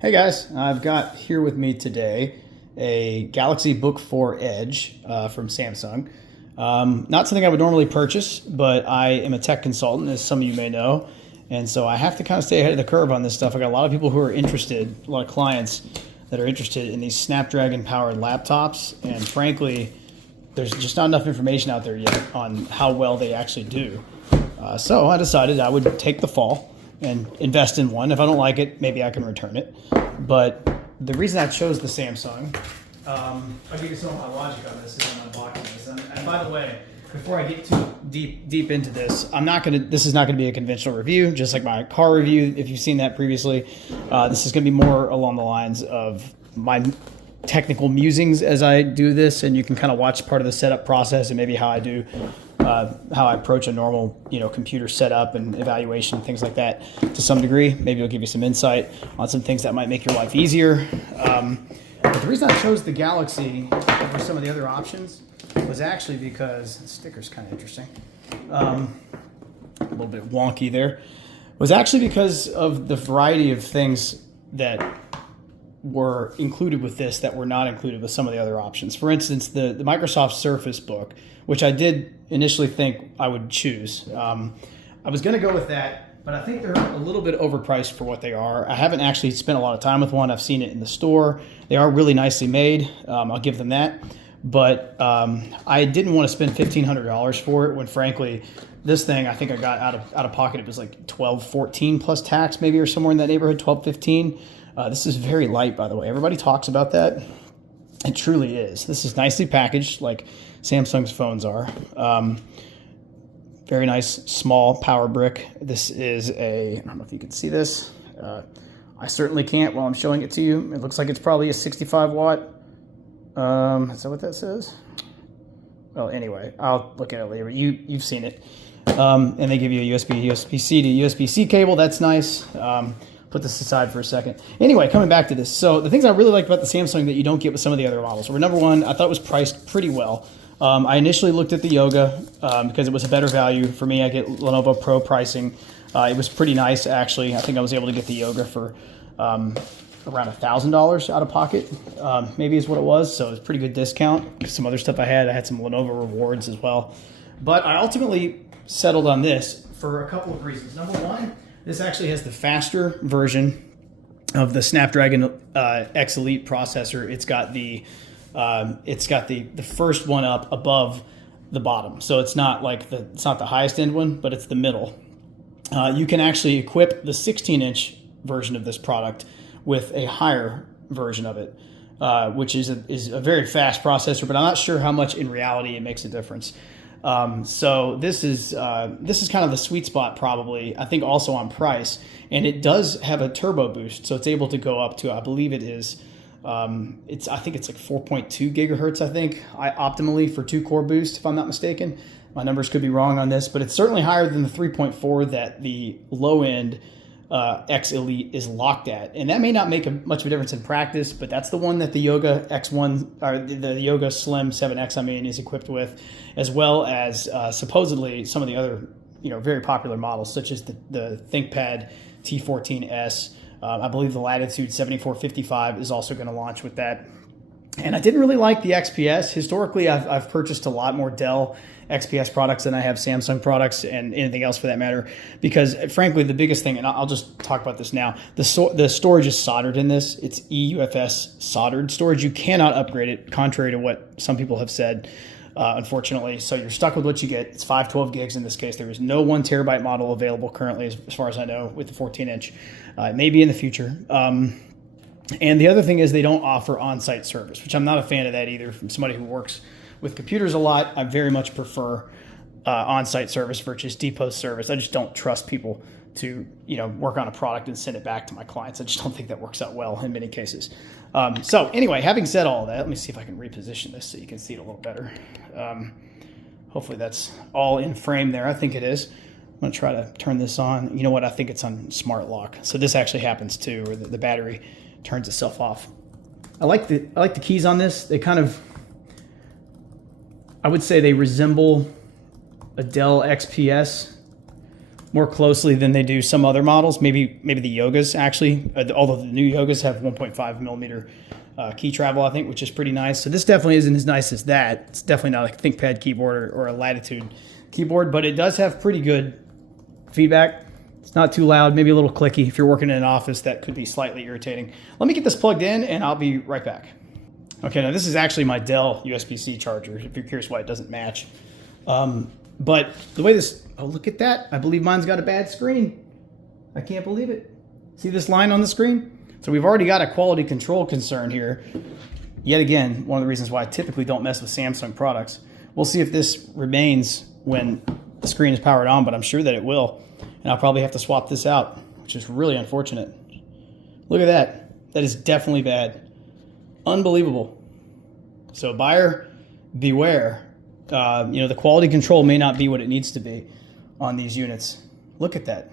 Hey guys, I've got here with me today a Galaxy BOOK4 Edge from Samsung. Not something I would normally purchase, but I am a tech consultant, as some of you may know, and so I have to kind of stay ahead of the curve on this stuff. I got a lot of people who are interested, a lot of clients that are interested in these Snapdragon-powered laptops, and frankly, there's just not enough information out there yet on how well they actually do. So I decided I would take the fall and invest in one. If I don't like it, maybe I can return it. But the reason I chose the Samsung, I'll give you some of my logic on this as I'm unboxing this. And by the way, before I get too deep into this, this is not gonna be a conventional review, just like my car review, if you've seen that previously. This is gonna be more along the lines of my technical musings as I do this, and you can kind of watch part of the setup process and maybe how I approach a normal, computer setup and evaluation, things like that to some degree. Maybe it'll give you some insight on some things that might make your life easier. But the reason I chose the Galaxy over some of the other options was actually because the sticker's kind of interesting. A little bit wonky there. Was actually because of the variety of things that were included with this that were not included with some of the other options. For instance, the Microsoft Surface Book, which I did initially think I would choose. I was going to go with that, but I think they're a little bit overpriced for what they are. I haven't actually spent a lot of time with one. I've seen it in the store. They are really nicely made. I'll give them that. But I didn't want to spend $1,500 for it when, frankly, this thing I think I got out of pocket. It was like $12, $14 plus tax maybe, or somewhere in that neighborhood, $12, $15. This is very light, by the way. Everybody talks about that. It truly is. This is nicely packaged, like Samsung's phones are. Very nice, small power brick. This is I don't know if you can see this. I certainly can't while I'm showing it to you. It looks like it's probably a 65 watt. Is that what that says? Well, anyway, I'll look at it later. You've seen it. And they give you a USB-C to USB-C cable. That's nice. Put this aside for a second. Anyway, coming back to this. So the things I really liked about the Samsung that you don't get with some of the other models were, number one, I thought it was priced pretty well. I initially looked at the Yoga because it was a better value. For me, I get Lenovo Pro pricing. It was pretty nice, actually. I think I was able to get the Yoga for around $1,000 out of pocket, maybe is what it was. So it was a pretty good discount. Some other stuff I had some Lenovo rewards as well. But I ultimately settled on this for a couple of reasons. Number one, this actually has the faster version of the Snapdragon X Elite processor. It's got the first one up above the bottom, so it's not the highest end one, but it's the middle. You can actually equip the 16-inch version of this product with a higher version of it, which is a very fast processor, but I'm not sure how much in reality it makes a difference. So this is kind of the sweet spot, probably, I think, also on price, and it does have a turbo boost, so it's able to go up to, I believe it is, I think it's like 4.2 gigahertz, I think, optimally for 2-core boost, if I'm not mistaken. My numbers could be wrong on this, but it's certainly higher than the 3.4 that the low-end X Elite is locked at, and that may not make much of a difference in practice, but that's the one that the Yoga X1 or the Yoga Slim 7X is equipped with, as well as supposedly some of the other very popular models, such as the ThinkPad T14S. I believe the Latitude 7455 is also going to launch with that. And I didn't really like the XPS. Historically, I've purchased a lot more Dell XPS products than I have Samsung products and anything else for that matter, because frankly, the biggest thing, and I'll just talk about this now, the storage is soldered in this. It's EUFS soldered storage. You cannot upgrade it, contrary to what some people have said, unfortunately. So you're stuck with what you get. It's 512 gigs in this case. There is no 1 terabyte model available currently, as far as I know, with the 14-inch. Maybe in the future. And the other thing is they don't offer on-site service, which I'm not a fan of that either. From somebody who works with computers a lot, I very much prefer on-site service versus depot service. I just don't trust people to work on a product and send it back to my clients. I just don't think that works out well in many cases. So anyway, having said all that, let me see if I can reposition this so you can see it a little better. Hopefully that's all in frame there. I think it is. I'm going to try to turn this on. You know what? I think it's on smart lock. So this actually happens too, where the battery turns itself off. I like the keys on this. They kind of, I would say they resemble a Dell XPS more closely than they do some other models. Maybe the Yogas actually, although the new Yogas have 1.5 millimeter key travel, I think, which is pretty nice. So this definitely isn't as nice as that. It's definitely not like a ThinkPad keyboard or a Latitude keyboard, but it does have pretty good feedback. It's not too loud, maybe a little clicky. If you're working in an office, that could be slightly irritating. Let me get this plugged in and I'll be right back. Okay, now this is actually my Dell USB-C charger, if you're curious why it doesn't match. But the way this, oh, look at that. I believe mine's got a bad screen. I can't believe it. See this line on the screen? So we've already got a quality control concern here. Yet again, one of the reasons why I typically don't mess with Samsung products. We'll see if this remains when the screen is powered on, but I'm sure that it will. And I'll probably have to swap this out, which is really unfortunate. Look at that. That is definitely bad. Unbelievable. So buyer beware. The quality control may not be what it needs to be on these units. Look at that.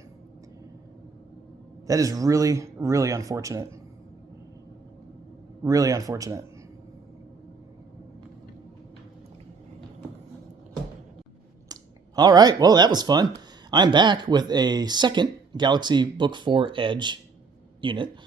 That is really, really unfortunate. Really unfortunate. All right, well, that was fun. I'm back with a second Galaxy BOOK4 Edge unit.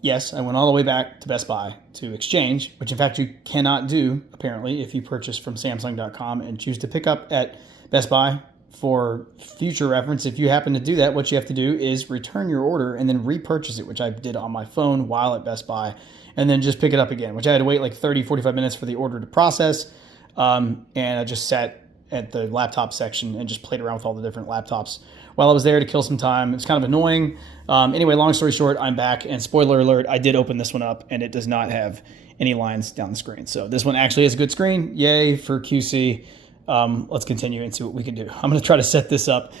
Yes, I went all the way back to Best Buy to exchange, which in fact you cannot do, apparently, if you purchase from Samsung.com and choose to pick up at Best Buy. For future reference, if you happen to do that, what you have to do is return your order and then repurchase it, which I did on my phone while at Best Buy, and then just pick it up again, which I had to wait like 30, 45 minutes for the order to process. And I just sat at the laptop section and just played around with all the different laptops while I was there to kill some time. It's kind of annoying. Anyway, long story short, I'm back, and spoiler alert, I did open this one up and it does not have any lines down the screen. So this one actually has a good screen. Yay for QC. Let's continue and see what we can do. I'm going to try to set this up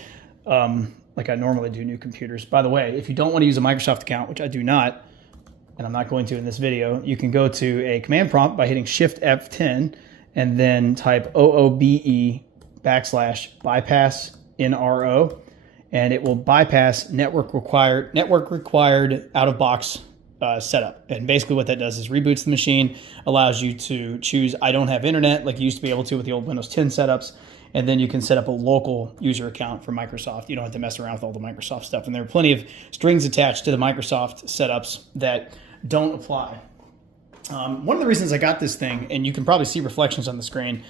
like I normally do new computers. By the way, if you don't want to use a Microsoft account, which I do not, and I'm not going to in this video, you can go to a command prompt by hitting Shift F10 and then type OOBE / bypass NRO, and it will bypass network required out of box setup. And basically what that does is reboots the machine, allows you to choose I don't have internet like you used to be able to with the old Windows 10 setups, and then you can set up a local user account for Microsoft. You don't have to mess around with all the Microsoft stuff. And there are plenty of strings attached to the Microsoft setups that don't apply. One of the reasons I got this thing, and you can probably see reflections on the screen,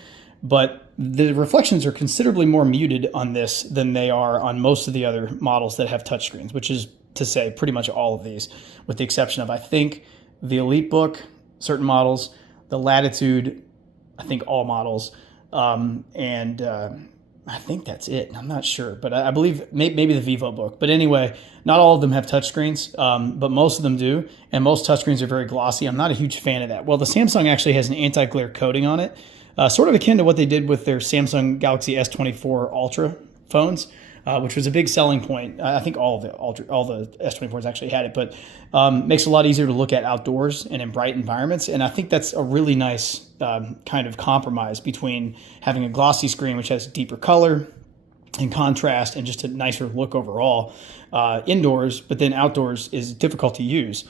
but the reflections are considerably more muted on this than they are on most of the other models that have touchscreens, which is to say pretty much all of these, with the exception of, I think, the EliteBook, certain models, the Latitude, I think all models, and I think that's it. I'm not sure, but I believe maybe the VivoBook. But anyway, not all of them have touchscreens, but most of them do, and most touchscreens are very glossy. I'm not a huge fan of that. Well, the Samsung actually has an anti-glare coating on it, sort of akin to what they did with their Samsung Galaxy S24 Ultra phones, which was a big selling point. I think all the S24s actually had it, but makes it a lot easier to look at outdoors and in bright environments. And I think that's a really nice kind of compromise between having a glossy screen, which has deeper color and contrast and just a nicer look overall indoors, but then outdoors is difficult to use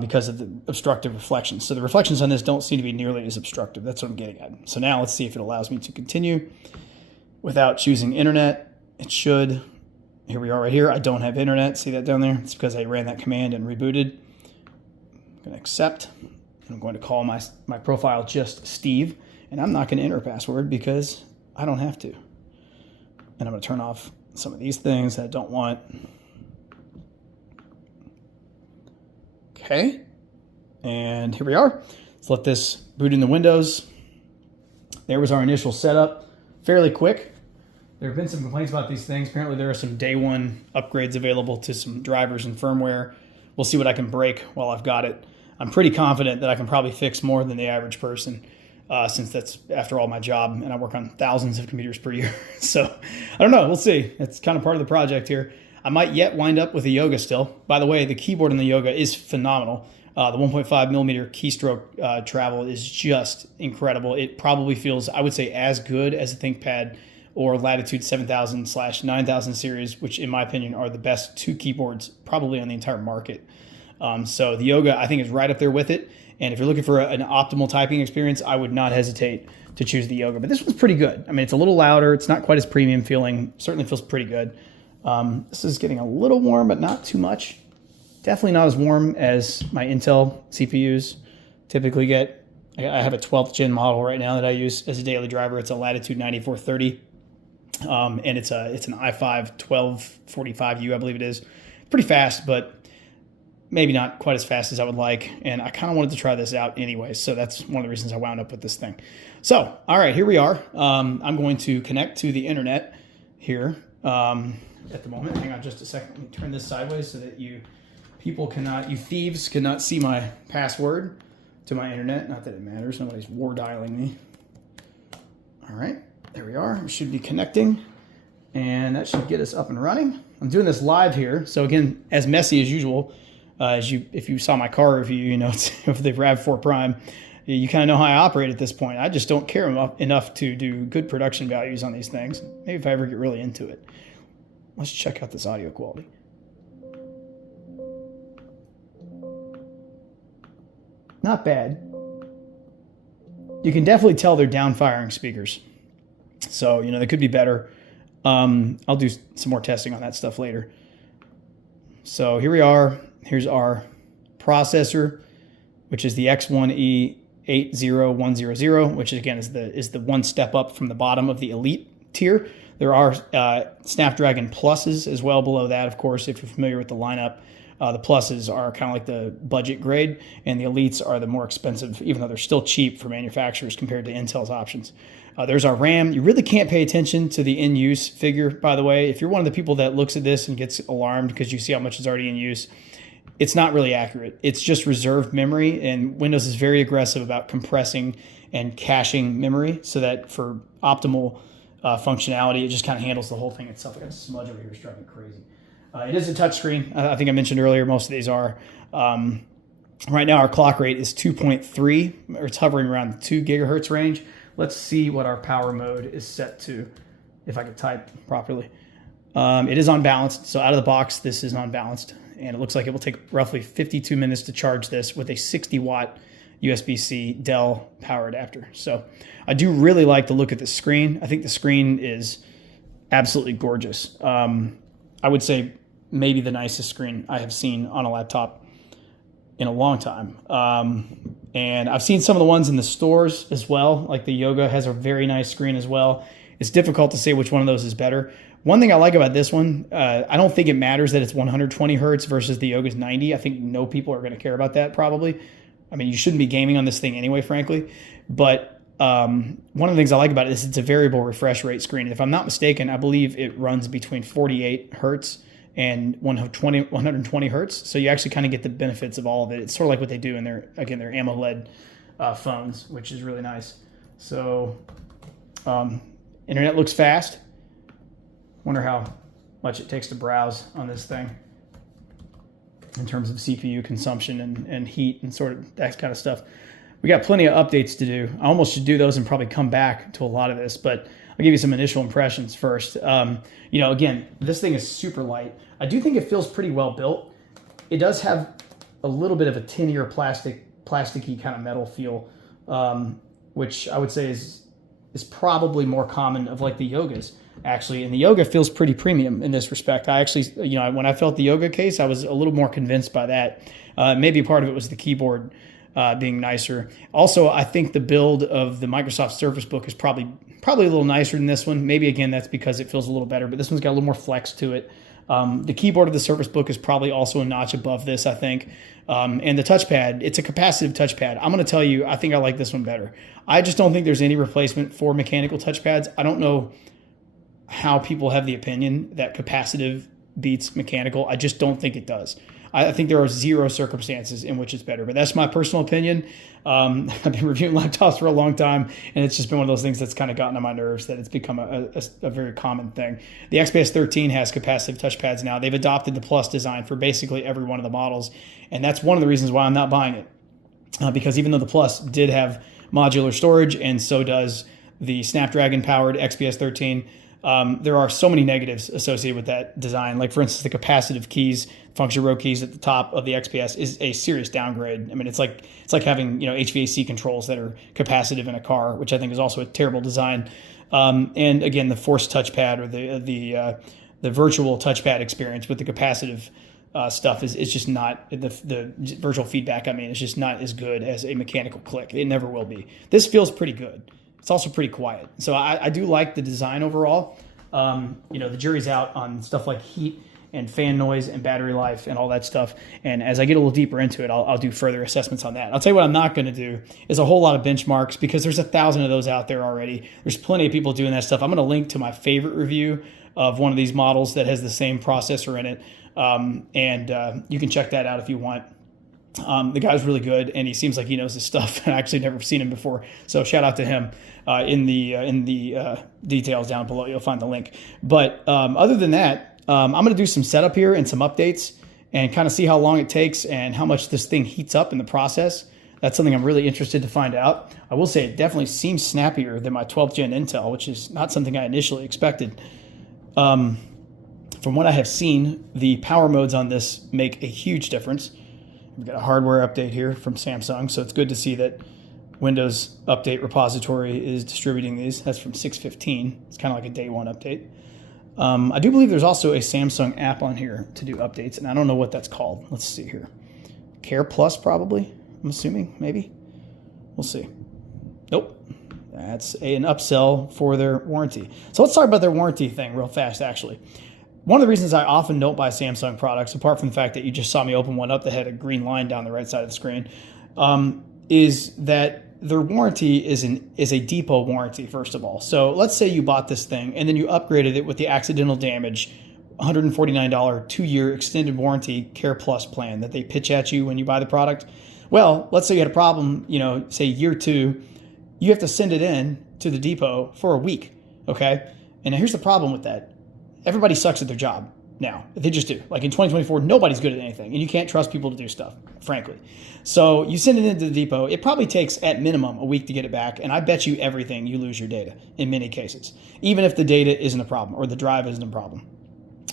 because of the obstructive reflections. So the reflections on this don't seem to be nearly as obstructive. That's what I'm getting at. So now let's see if it allows me to continue without choosing internet. It should. Here we are right here. I don't have internet. See that down there? It's because I ran that command and rebooted. I'm going to accept. I'm going to call my profile just Steve. And I'm not going to enter a password because I don't have to. And I'm going to turn off some of these things that I don't want. Okay. And here we are. Let's let this boot in the Windows. There was our initial setup. Fairly quick. There have been some complaints about these things. Apparently there are some day one upgrades available to some drivers and firmware. We'll see what I can break while I've got it. I'm pretty confident that I can probably fix more than the average person since that's, after all, my job, and I work on thousands of computers per year. So I don't know. We'll see. It's kind of part of the project here. I might yet wind up with a Yoga still. By the way, the keyboard in the Yoga is phenomenal. The 1.5 millimeter keystroke travel is just incredible. It probably feels, I would say, as good as a ThinkPad or Latitude 7000/9000 series, which in my opinion are the best two keyboards probably on the entire market. So the Yoga, I think, is right up there with it. And if you're looking for an optimal typing experience, I would not hesitate to choose the Yoga. But this one's pretty good. I mean, it's a little louder. It's not quite as premium feeling. Certainly feels pretty good. This is getting a little warm, but not too much. Definitely not as warm as my Intel CPUs typically get. I have a 12th gen model right now that I use as a daily driver. It's a Latitude 9430, and it's an i5 1245U, I believe it is. Pretty fast, but maybe not quite as fast as I would like. And I kind of wanted to try this out anyway, so that's one of the reasons I wound up with this thing. So, all right, here we are. I'm going to connect to the internet here at the moment. Hang on just a second. Let me turn this sideways so that you thieves cannot see my password to my internet. Not that it matters. Nobody's war dialing me. All right, there we are. We should be connecting, and that should get us up and running. I'm doing this live here, so again, as messy as usual. If you saw my car review, you know it's of the RAV4 Prime. You kind of know how I operate at this point. I just don't care enough to do good production values on these things. Maybe if I ever get really into it. Let's check out this audio quality. Not bad. You can definitely tell they're down-firing speakers. So, you know, they could be better. I'll do some more testing on that stuff later. So here we are. Here's our processor, which is the X1 80100, which again is the one step up from the bottom of the Elite tier. There are Snapdragon Pluses as well below that, of course, if you're familiar with the lineup. The Pluses are kind of like the budget grade, and the Elites are the more expensive, even though they're still cheap for manufacturers compared to Intel's options. There's our RAM. You really can't pay attention to the in-use figure, by the way. If you're one of the people that looks at this and gets alarmed because you see how much is already in use, it's not really accurate. It's just reserved memory, and Windows is very aggressive about compressing and caching memory so that for optimal functionality, it just kind of handles the whole thing itself. I got a smudge over here, it's driving me crazy. It is a touchscreen. I think I mentioned earlier, most of these are. Right now, our clock rate is 2.3, or it's hovering around the 2 gigahertz range. Let's see what our power mode is set to, if I can type properly. It is unbalanced, so out of the box, this is unbalanced. And it looks like it will take roughly 52 minutes to charge this with a 60-watt USB-C Dell power adapter. So I do really like the look at the screen. I think the screen is absolutely gorgeous. I would say maybe the nicest screen I have seen on a laptop in a long time. And I've seen some of the ones in the stores as well. Like the Yoga has a very nice screen as well. It's difficult to say which one of those is better. One thing I like about this one, I don't think it matters that it's 120 hertz versus the Yoga's 90. I think no people are going to care about that probably. I mean, you shouldn't be gaming on this thing anyway, frankly. But one of the things I like about it is it's a variable refresh rate screen. If I'm not mistaken, I believe it runs between 48 hertz and 120 hertz. So you actually kind of get the benefits of all of it. It's sort of like what they do in their AMOLED phones, which is really nice. So internet looks fast. Wonder how much it takes to browse on this thing in terms of CPU consumption and heat and sort of that kind of stuff. We got plenty of updates to do. I almost should do those and probably come back to a lot of this, but I'll give you some initial impressions first. You know, again, this thing is super light. I do think it feels pretty well built. It does have a little bit of a tinier plasticky kind of metal feel, which I would say is probably more common of like the Yogas. Actually, and the Yoga feels pretty premium in this respect. I actually, you know, when I felt the Yoga case, I was a little more convinced by that. Maybe part of it was the keyboard being nicer. Also, I think the build of the Microsoft Surface Book is probably a little nicer than this one. Maybe, again, that's because it feels a little better, but this one's got a little more flex to it. The keyboard of the Surface Book is probably also a notch above this, I think. And the touchpad, it's a capacitive touchpad. I'm going to tell you, I think I like this one better. I just don't think there's any replacement for mechanical touchpads. I don't know how people have the opinion that capacitive beats mechanical. I just don't think it does. I think there are zero circumstances in which it's better, but that's my personal opinion. I've been reviewing laptops for a long time, and it's just been one of those things that's kind of gotten on my nerves that it's become a very common thing. The XPS 13 has capacitive touchpads now. They've adopted the Plus design for basically every one of the models, and that's one of the reasons why I'm not buying it, because even though the Plus did have modular storage, and so does the Snapdragon-powered XPS 13, there are so many negatives associated with that design. Like, for instance, the capacitive keys, function row keys at the top of the XPS is a serious downgrade. I mean, it's like having, you know, HVAC controls that are capacitive in a car, which I think is also a terrible design. And again, the force touchpad or the virtual touchpad experience with the capacitive stuff is just not, the virtual feedback, I mean, it's just not as good as a mechanical click. It never will be. This feels pretty good. It's also pretty quiet. So I do like the design overall. The jury's out on stuff like heat and fan noise and battery life and all that stuff. And as I get a little deeper into it, I'll do further assessments on that. I'll tell you what I'm not going to do is a whole lot of benchmarks, because there's 1,000 of those out there already. There's plenty of people doing that stuff. I'm going to link to my favorite review of one of these models that has the same processor in it. You can check that out if you want. The guy's really good, and he seems like he knows his stuff. I actually never seen him before, so shout out to him. In the details down below, you'll find the link. But other than that, I'm going to do some setup here and some updates and kind of see how long it takes and how much this thing heats up in the process. That's something I'm really interested to find out. I will say it definitely seems snappier than my 12th gen Intel, which is not something I initially expected. From what I have seen, the power modes on this make a huge difference. We've got a hardware update here from Samsung, so it's good to see that Windows Update Repository is distributing these. That's from 6.15. It's kind of like a day one update. I do believe there's also a Samsung app on here to do updates, and I don't know what that's called. Let's see here. Care Plus, probably, I'm assuming, maybe. We'll see. Nope. That's an upsell for their warranty. So let's talk about their warranty thing real fast, actually. One of the reasons I often don't buy Samsung products, apart from the fact that you just saw me open one up that had a green line down the right side of the screen, is that their warranty is a depot warranty, first of all. So let's say you bought this thing and then you upgraded it with the accidental damage $149 2-year extended warranty Care Plus plan that they pitch at you when you buy the product. Well, let's say you had a problem, say year 2, you have to send it in to the depot for a week, okay? And here's the problem with that. Everybody sucks at their job now. They just do. Like in 2024, nobody's good at anything, and you can't trust people to do stuff, frankly. So you send it into the depot. It probably takes at minimum a week to get it back, and I bet you everything you lose your data in many cases, even if the data isn't a problem or the drive isn't a problem.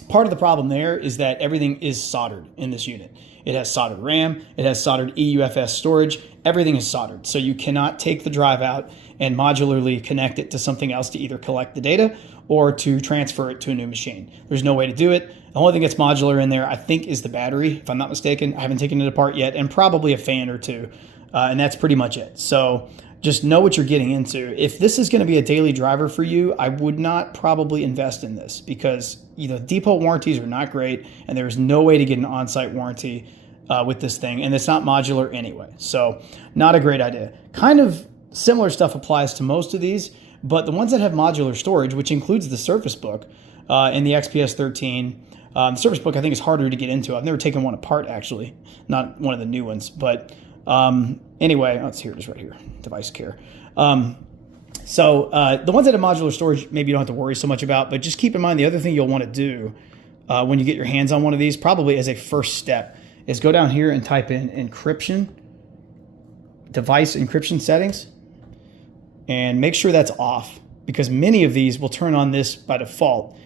Part of the problem there is that everything is soldered in this unit. It has soldered RAM. It has soldered EUFS storage. Everything is soldered. So you cannot take the drive out and modularly connect it to something else to either collect the data or to transfer it to a new machine. There's no way to do it. The only thing that's modular in there, I think, is the battery, if I'm not mistaken. I haven't taken it apart yet, and probably a fan or two. And that's pretty much it. So just know what you're getting into. If this is going to be a daily driver for you, I would not probably invest in this, because depot warranties are not great, and there's no way to get an on-site warranty with this thing, and it's not modular anyway. So not a great idea. Kind of similar stuff applies to most of these, but the ones that have modular storage, which includes the Surface Book and the XPS 13, the Surface Book I think is harder to get into. I've never taken one apart, actually, not one of the new ones, but anyway, let's hear it is right here, device care. So the ones that have modular storage, maybe you don't have to worry so much about, but just keep in mind the other thing you'll want to do when you get your hands on one of these, probably as a first step, is go down here and type in encryption, device encryption settings, and make sure that's off, because many of these will turn on this by default.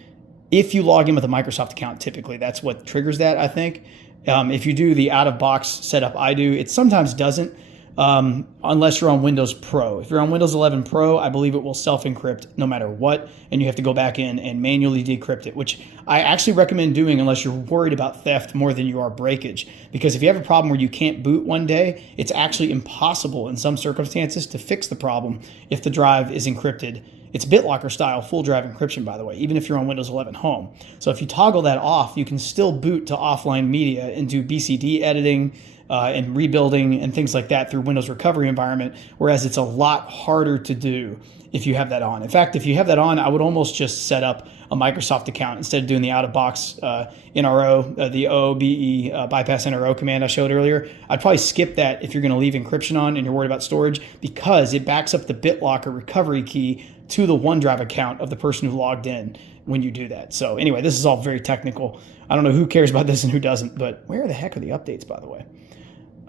If you log in with a Microsoft account, typically that's what triggers that, I think. If you do the out-of-box setup I do, it sometimes doesn't, unless you're on Windows Pro. If you're on Windows 11 Pro, I believe it will self-encrypt no matter what, and you have to go back in and manually decrypt it, which I actually recommend doing unless you're worried about theft more than you are breakage. Because if you have a problem where you can't boot one day, it's actually impossible in some circumstances to fix the problem if the drive is encrypted. It's BitLocker style full drive encryption, by the way, even if you're on Windows 11 Home. So if you toggle that off, you can still boot to offline media and do BCD editing and rebuilding and things like that through Windows Recovery Environment, whereas it's a lot harder to do if you have that on. In fact, if you have that on, I would almost just set up a Microsoft account instead of doing the out-of-box NRO, the OBE bypass NRO command I showed earlier. I'd probably skip that if you're going to leave encryption on and you're worried about storage, because it backs up the BitLocker recovery key to the OneDrive account of the person who logged in when you do that. So anyway, this is all very technical. I don't know who cares about this and who doesn't, but where the heck are the updates, by the way?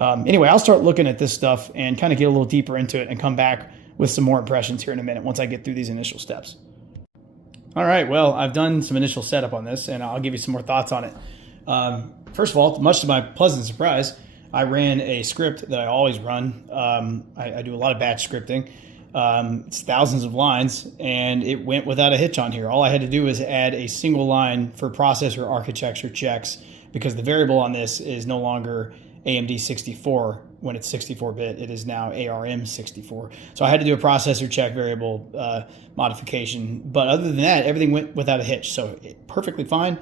Anyway, I'll start looking at this stuff and kind of get a little deeper into it and come back with some more impressions here in a minute once I get through these initial steps. All right, well, I've done some initial setup on this, and I'll give you some more thoughts on it. First of all, much to my pleasant surprise, I ran a script that I always run. I do a lot of batch scripting. It's thousands of lines, and it went without a hitch on here. All I had to do was add a single line for processor architecture checks, because the variable on this is no longer AMD 64 when it's 64-bit. It is now ARM 64. So I had to do a processor check variable modification. But other than that, everything went without a hitch. So perfectly fine.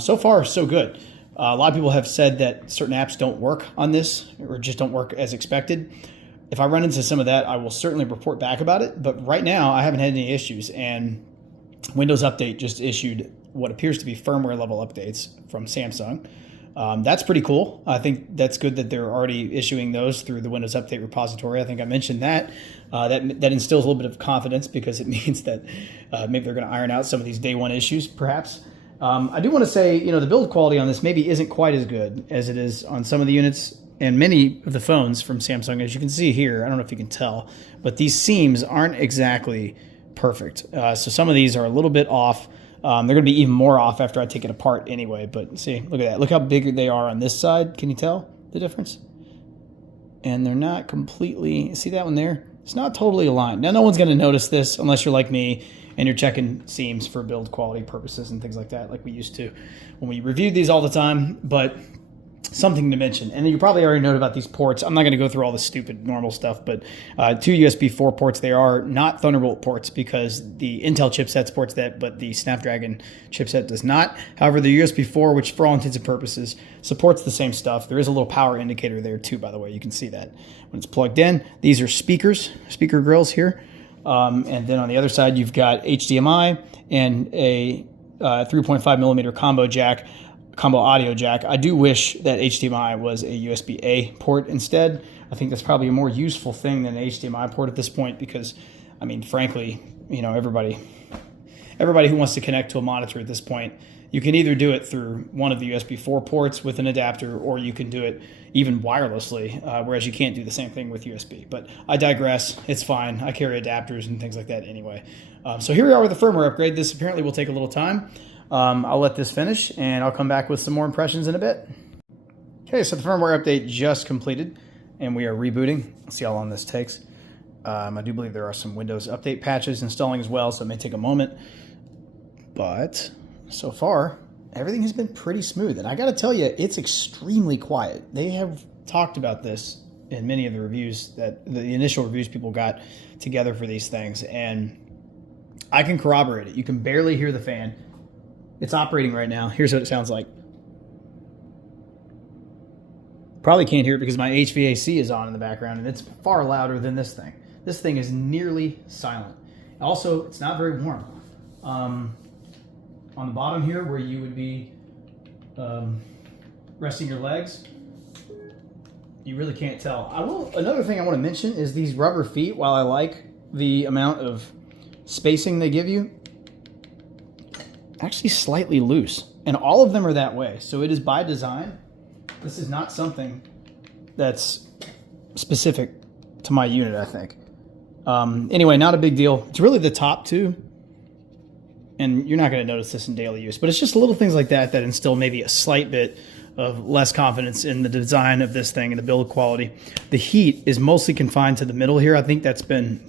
So far, so good. A lot of people have said that certain apps don't work on this or just don't work as expected. If I run into some of that, I will certainly report back about it. But right now, I haven't had any issues. And Windows Update just issued what appears to be firmware level updates from Samsung. That's pretty cool. I think that's good that they're already issuing those through the Windows Update repository. I think I mentioned that. That instills a little bit of confidence, because it means that maybe they're going to iron out some of these day one issues, perhaps. I do want to say, the build quality on this maybe isn't quite as good as it is on some of the units and many of the phones from Samsung. As you can see here, I don't know if you can tell, but these seams aren't exactly perfect. So some of these are a little bit off. They're going to be even more off after I take it apart anyway. But see, look at that. Look how big they are on this side. Can you tell the difference? And they're not completely, see that one there? It's not totally aligned. Now, no one's going to notice this unless you're like me and you're checking seams for build quality purposes and things like that, like we used to when we reviewed these all the time. But something to mention, and you probably already know about these ports. I'm not going to go through all the stupid normal stuff, but two USB 4 ports. They are not Thunderbolt ports, because the Intel chipset supports that, but the Snapdragon chipset does not. However, the USB 4, which for all intents and purposes supports the same stuff. There is a little power indicator there too, by the way. You can see that when it's plugged in. These are speakers, speaker grills here. And then on the other side, you've got HDMI and a 3.5 millimeter combo audio jack. I do wish that HDMI was a USB-A port instead. I think that's probably a more useful thing than an HDMI port at this point, because, I mean, frankly, everybody who wants to connect to a monitor at this point, you can either do it through one of the USB 4 ports with an adapter, or you can do it even wirelessly, whereas you can't do the same thing with USB. But I digress. It's fine. I carry adapters and things like that anyway. So here we are with the firmware upgrade. This apparently will take a little time. I'll let this finish, and I'll come back with some more impressions in a bit. Okay, so the firmware update just completed, and we are rebooting. Let's see how long this takes. I do believe there are some Windows Update patches installing as well, so it may take a moment. But so far, everything has been pretty smooth. And I got to tell you, it's extremely quiet. They have talked about this in many of the reviews, that the initial reviews people got together for these things. And I can corroborate it. You can barely hear the fan. It's operating right now. Here's what it sounds like. Probably can't hear it because my HVAC is on in the background, and it's far louder than this thing. This thing is nearly silent. Also, it's not very warm. On the bottom here, where you would be resting your legs, you really can't tell. Another thing I want to mention is these rubber feet. While I like the amount of spacing they give you, actually slightly loose, and all of them are that way. So it is by design. This is not something that's specific to my unit, I think. Anyway, not a big deal. It's really the top two, and you're not going to notice this in daily use, but it's just little things like that that instill maybe a slight bit of less confidence in the design of this thing and the build quality. The heat is mostly confined to the middle here. I think that's been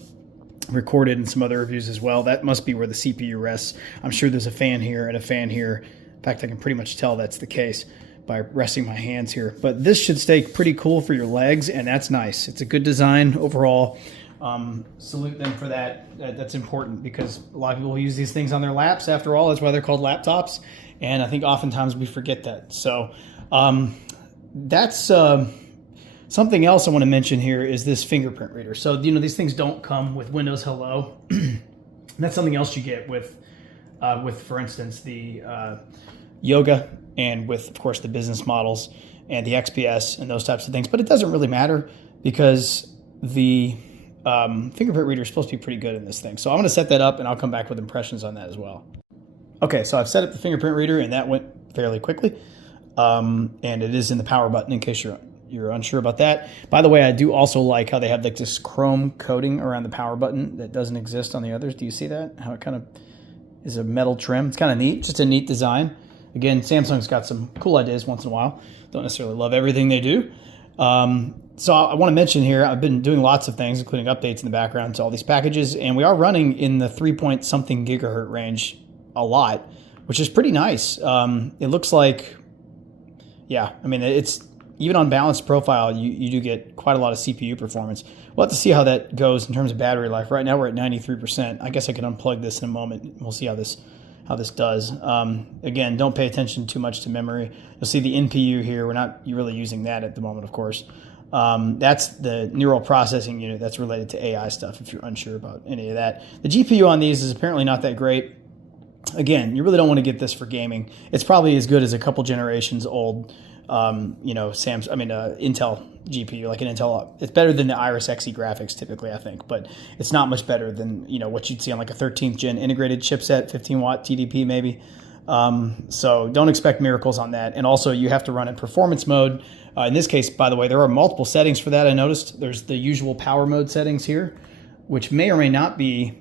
recorded in some other reviews as well. That must be where the CPU rests. I'm sure there's a fan here and a fan here. In fact, I can pretty much tell that's the case by resting my hands here. But this should stay pretty cool for your legs, and that's nice. It's a good design overall. Salute them for that. That's important, because a lot of people use these things on their laps. After all, that's why they're called laptops, and I think oftentimes we forget that. So that's something else I want to mention here is this fingerprint reader. So, these things don't come with Windows Hello. That's something else you get with for instance, the Yoga, and with, of course, the business models and the XPS and those types of things. But it doesn't really matter, because the fingerprint reader is supposed to be pretty good in this thing. So I'm going to set that up, and I'll come back with impressions on that as well. Okay, so I've set up the fingerprint reader, and that went fairly quickly. And it is in the power button, in case you're unsure about that. By the way, I do also like how they have like this chrome coating around the power button that doesn't exist on the others. Do you see that? How it kind of is a metal trim. It's kind of neat, just a neat design. Again, Samsung's got some cool ideas once in a while. Don't necessarily love everything they do. So I want to mention here, I've been doing lots of things, including updates in the background to all these packages, and we are running in the 3-point-something gigahertz range a lot, which is pretty nice. It looks like, yeah, I mean, it's even on balanced profile, you do get quite a lot of CPU performance. We'll have to see how that goes in terms of battery life. Right now we're at 93%. I guess I can unplug this in a moment. We'll see how this does. Again, don't pay attention too much to memory. You'll see the NPU here. We're not really using that at the moment, of course. That's the neural processing unit that's related to AI stuff, if you're unsure about any of that. The GPU on these is apparently not that great. Again, you really don't want to get this for gaming. It's probably as good as a couple generations old, Intel GPU, like an Intel. It's better than the Iris Xe graphics typically, I think, but it's not much better than, what you'd see on like a 13th gen integrated chipset, 15 watt TDP maybe. So don't expect miracles on that. And also you have to run in performance mode. In this case, by the way, there are multiple settings for that. I noticed there's the usual power mode settings here, which may or may not be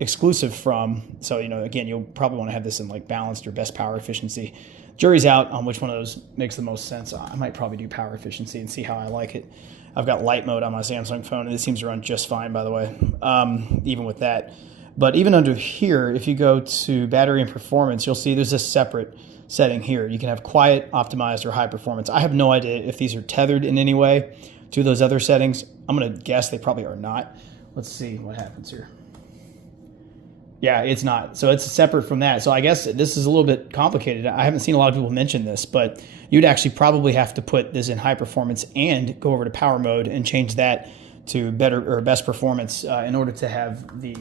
exclusive from. So, again, you'll probably want to have this in like balanced or best power efficiency. Jury's out on which one of those makes the most sense. I might probably do power efficiency and see how I like it. I've got light mode on my Samsung phone, and it seems to run just fine, by the way, even with that. But even under here, if you go to battery and performance, you'll see there's a separate setting here. You can have quiet, optimized, or high performance. I have no idea if these are tethered in any way to those other settings. I'm going to guess they probably are not. Let's see what happens here. Yeah, it's not. So it's separate from that. So I guess this is a little bit complicated. I haven't seen a lot of people mention this, but you'd actually probably have to put this in high performance and go over to power mode and change that to better or best performance in order to have the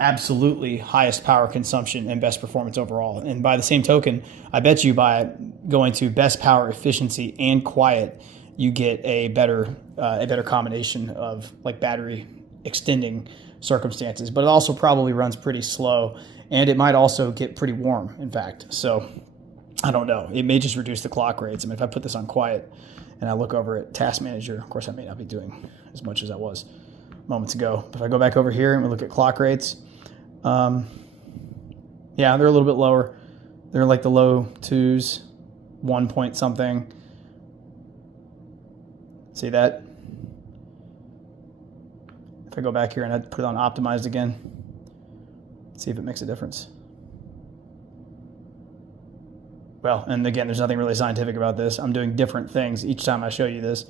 absolutely highest power consumption and best performance overall. And by the same token, I bet you by going to best power efficiency and quiet, you get a better combination of like battery extending circumstances. But it also probably runs pretty slow, and it might also get pretty warm, in fact. So I don't know. It may just reduce the clock rates. I mean, if I put this on quiet and I look over at Task Manager, of course I may not be doing as much as I was moments ago. But if I go back over here and we look at clock rates, yeah, they're a little bit lower. They're like the low twos, 1 point something. See that? If I go back here and I put it on optimized again, see if it makes a difference. Well, and again, there's nothing really scientific about this. I'm doing different things each time I show you this.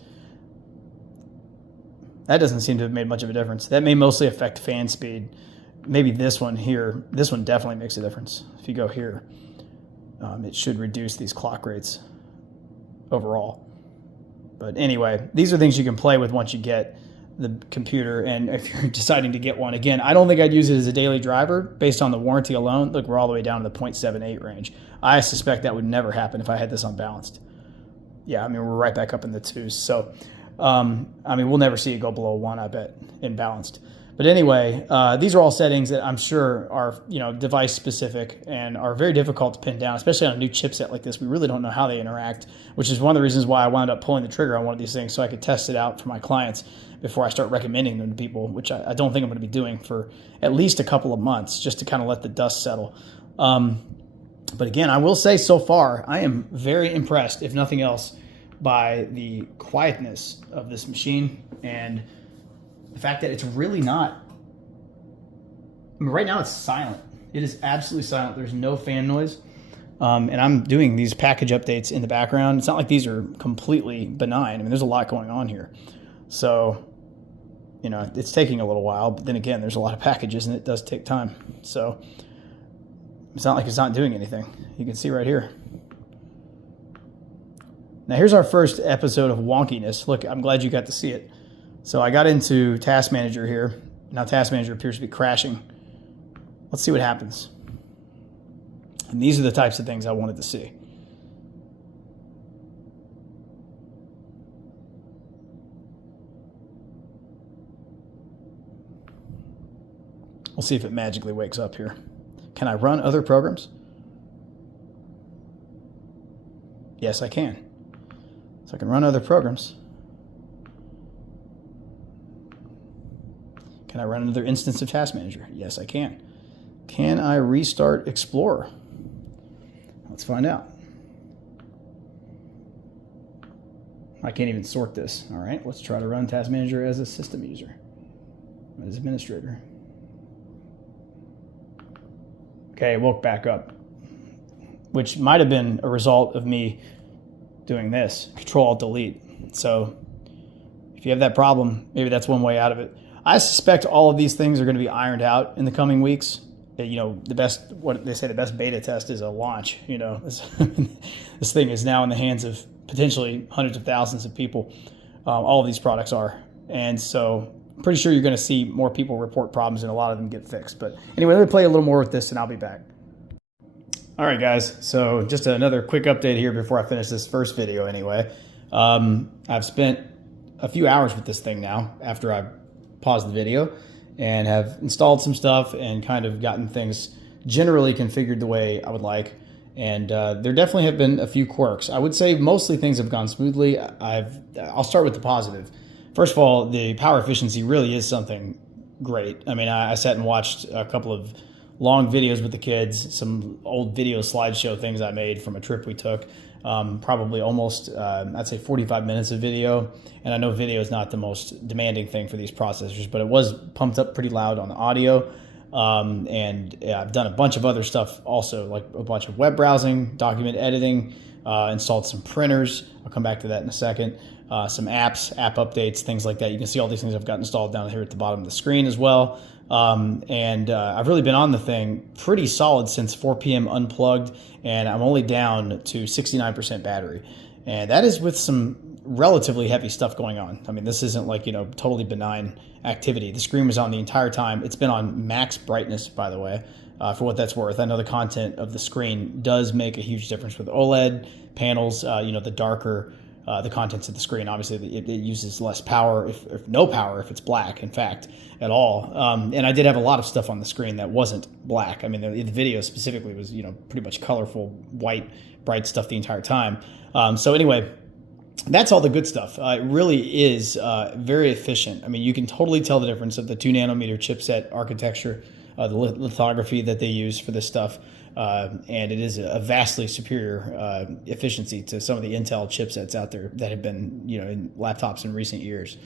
That doesn't seem to have made much of a difference. That may mostly affect fan speed. Maybe this one here, this one definitely makes a difference. If you go here, it should reduce these clock rates overall. But anyway, these are things you can play with once you get the computer, and if you're deciding to get one, again, I don't think I'd use it as a daily driver based on the warranty alone. Look, we're all the way down to the 0.78 range. I suspect that would never happen if I had this unbalanced. Yeah, I mean, we're right back up in the twos. So, I mean, we'll never see it go below 1, I bet, in balanced. But anyway, these are all settings that I'm sure are, device specific and are very difficult to pin down, especially on a new chipset like this. We really don't know how they interact, which is one of the reasons why I wound up pulling the trigger on one of these things so I could test it out for my clients before I start recommending them to people, which I don't think I'm going to be doing for at least a couple of months, just to kind of let the dust settle. But again, I will say so far, I am very impressed, if nothing else, by the quietness of this machine and the fact that it's really not, I mean, right now it's silent. It is absolutely silent. There's no fan noise. And I'm doing these package updates in the background. It's not like these are completely benign. I mean, there's a lot going on here. So, it's taking a little while, but then again, there's a lot of packages and it does take time. So it's not like it's not doing anything. You can see right here. Now here's our first episode of wonkiness. Look, I'm glad you got to see it. So I got into Task Manager here. Now Task Manager appears to be crashing. Let's see what happens. And these are the types of things I wanted to see. We'll see if it magically wakes up here. Can I run other programs? Yes, I can. So I can run other programs. Can I run another instance of Task Manager? Yes, I can. Can I restart Explorer? Let's find out. I can't even sort this. All right, let's try to run Task Manager as a system user, as administrator. Okay, it woke back up, which might have been a result of me doing this, Control-Alt-Delete. So if you have that problem, maybe that's one way out of it. I suspect all of these things are going to be ironed out in the coming weeks. You know, the best, what they say, the best beta test is a launch. You know, this thing is now in the hands of potentially hundreds of thousands of people. All of these products are. And so I'm pretty sure you're going to see more people report problems and a lot of them get fixed. But anyway, let me play a little more with this and I'll be back. All right, guys. So just another quick update here before I finish this first video anyway. I've spent a few hours with this thing now after I paused the video and have installed some stuff and kind of gotten things generally configured the way I would like. And there definitely have been a few quirks. I would say mostly things have gone smoothly. I'll start with the positive. First of all, the power efficiency really is something great. I mean, I sat and watched a couple of long videos with the kids, some old video slideshow things I made from a trip we took. Probably almost, I'd say 45 minutes of video. And I know video is not the most demanding thing for these processors, but it was pumped up pretty loud on the audio. And yeah, I've done a bunch of other stuff also, like a bunch of web browsing, document editing, installed some printers. I'll come back to that in a second. Some apps, app updates, things like that. You can see all these things I've got installed down here at the bottom of the screen as well. I've really been on the thing pretty solid since 4 p.m. unplugged, and I'm only down to 69% battery. And that is with some relatively heavy stuff going on. I mean, this isn't like, you know, totally benign activity. The screen was on the entire time. It's been on max brightness, by the way, for what that's worth. I know the content of the screen does make a huge difference with OLED panels. You know, the darker the contents of the screen, obviously it uses less power, if no power, if it's black, in fact, at all. And I did have a lot of stuff on the screen that wasn't black. I mean, the video specifically was, you know, pretty much colorful, white, bright stuff the entire time. So anyway, that's all the good stuff. It really is very efficient. I mean, you can totally tell the difference of the 2 nanometer chipset architecture, the lithography that they use for this stuff. And it is a vastly superior efficiency to some of the Intel chipsets out there that have been, you know, in laptops in recent years.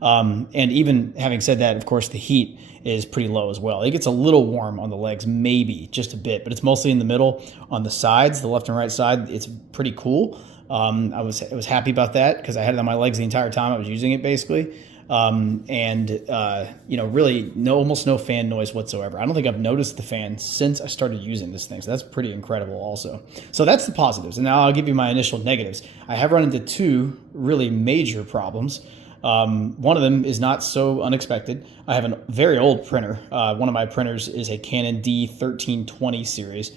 And even having said that, of course, the heat is pretty low as well. It gets a little warm on the legs, maybe just a bit, but it's mostly in the middle. On the sides, the left and right side, it's pretty cool. I was happy about that because I had it on my legs the entire time I was using it, basically. You know, really almost no fan noise whatsoever. I don't think I've noticed the fan since I started using this thing. So that's pretty incredible also. So that's the positives. And now I'll give you my initial negatives. I have run into 2 really major problems. One of them is not so unexpected. I have a very old printer. One of my printers is a Canon D1320 series,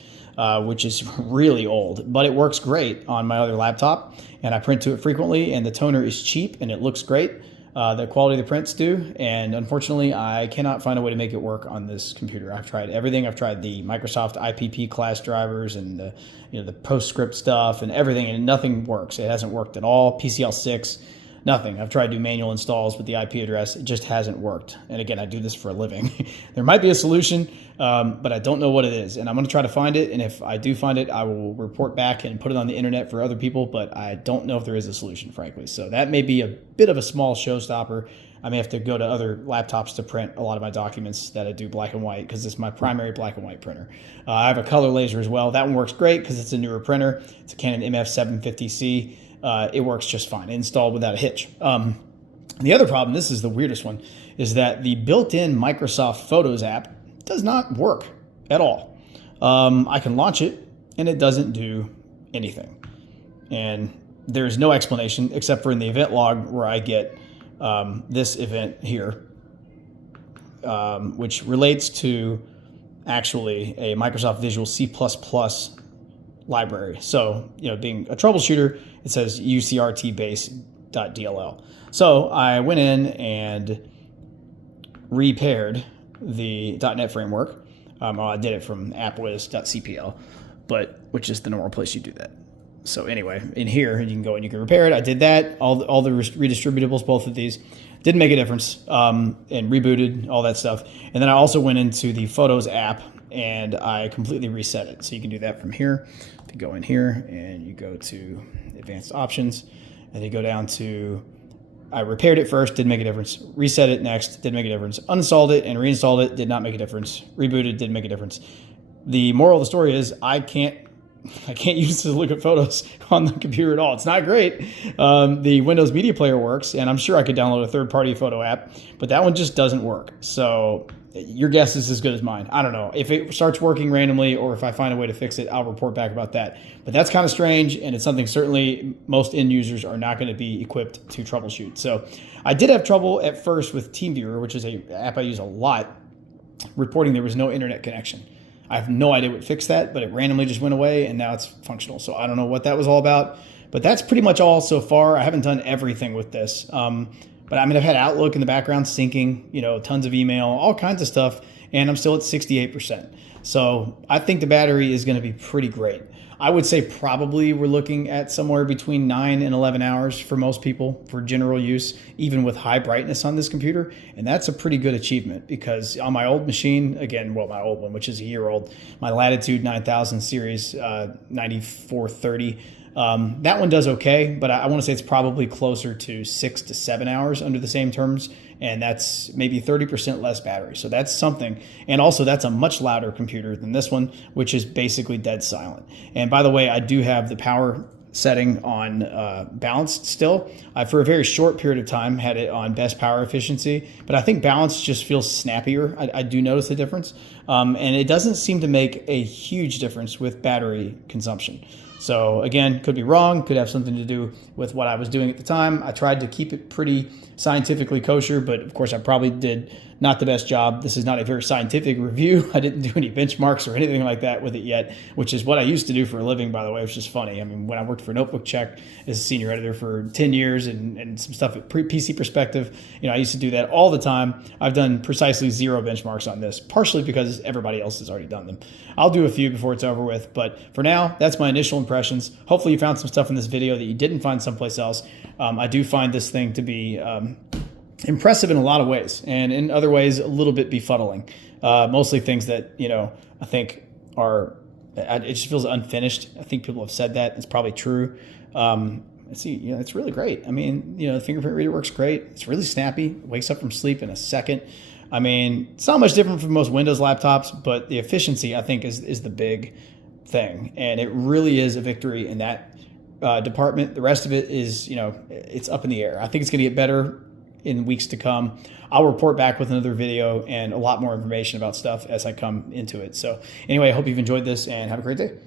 which is really old, but it works great on my other laptop. And I print to it frequently, and the toner is cheap and it looks great. The quality of the prints do, and unfortunately, I cannot find a way to make it work on this computer. I've tried everything. I've tried the Microsoft IPP class drivers and the, you know, the PostScript stuff and everything, and nothing works. It hasn't worked at all. PCL6, nothing. I've tried to do manual installs with the IP address. It just hasn't worked. And again, I do this for a living. There might be a solution, but I don't know what it is. And I'm going to try to find it. And if I do find it, I will report back and put it on the internet for other people. But I don't know if there is a solution, frankly. So that may be a bit of a small showstopper. I may have to go to other laptops to print a lot of my documents that I do black and white because it's my primary black and white printer. I have a color laser as well. That one works great because it's a newer printer. It's a Canon MF750C. It works just fine, installed without a hitch. The other problem, this is the weirdest one, is that the built-in Microsoft Photos app does not work at all. I can launch it, and it doesn't do anything. And there's no explanation except for in the event log where I get this event here, which relates to actually a Microsoft Visual C++ library. So, you know, being a troubleshooter, it says ucrt-base.dll. So I went in and repaired the .NET framework. I did it from appwiz.cpl, which is the normal place you do that. So anyway, in here, you can go and you can repair it. I did that. All the redistributables, both of these, didn't make a difference, and rebooted, all that stuff. And then I also went into the Photos app and I completely reset it. So you can do that from here. If you go in here and you go to advanced options and you go down to, I repaired it first, didn't make a difference. Reset it next, didn't make a difference. Uninstalled it and reinstalled it, did not make a difference. Rebooted, didn't make a difference. The moral of the story is I can't use this to look at photos on the computer at all. It's not great. The Windows Media Player works, and I'm sure I could download a third-party photo app, but that one just doesn't work. So your guess is as good as mine. I don't know. If it starts working randomly or if I find a way to fix it, I'll report back about that. But that's kind of strange, and it's something certainly most end users are not going to be equipped to troubleshoot. So I did have trouble at first with TeamViewer, which is an app I use a lot, reporting there was no internet connection. I have no idea what fixed that, but it randomly just went away and now it's functional. So I don't know what that was all about, but that's pretty much all so far. I haven't done everything with this. But I mean, I've had Outlook in the background syncing, tons of email, all kinds of stuff, and I'm still at 68%. So I think the battery is going to be pretty great. I would say probably we're looking at somewhere between 9 and 11 hours for most people for general use, even with high brightness on this computer. And that's a pretty good achievement because on my old machine, again, well, my old one, which is a year old, my Latitude 9000 series 9430, that one does okay, but I want to say it's probably closer to 6 to 7 hours under the same terms, and that's maybe 30% less battery. So that's something. And also that's a much louder computer than this one, which is basically dead silent. And by the way, I do have the power setting on balanced still. I, for a very short period of time, had it on best power efficiency, but I think balanced just feels snappier. I do notice the difference. And it doesn't seem to make a huge difference with battery consumption. So again, could be wrong, could have something to do with what I was doing at the time. I tried to keep it pretty scientifically kosher, but of course I probably did not the best job. This is not a very scientific review. I didn't do any benchmarks or anything like that with it yet, which is what I used to do for a living, by the way, which is funny. I mean, when I worked for Notebook Check as a senior editor for 10 years and some stuff at PC Perspective, I used to do that all the time. I've done precisely 0 benchmarks on this, partially because everybody else has already done them. I'll do a few before it's over with, but for now, that's my initial impressions. Hopefully you found some stuff in this video that you didn't find someplace else. I do find this thing to be impressive in a lot of ways, and in other ways, a little bit befuddling. Mostly things that, I think are, it just feels unfinished. I think people have said that. It's probably true. Let's see, it's really great. I mean, the fingerprint reader works great. It's really snappy. It wakes up from sleep in a second. I mean, it's not much different from most Windows laptops, but the efficiency, I think, is the big thing. And it really is a victory in that department. The rest of it is, it's up in the air. I think it's going to get better in weeks to come. I'll report back with another video and a lot more information about stuff as I come into it. So anyway, I hope you've enjoyed this and have a great day.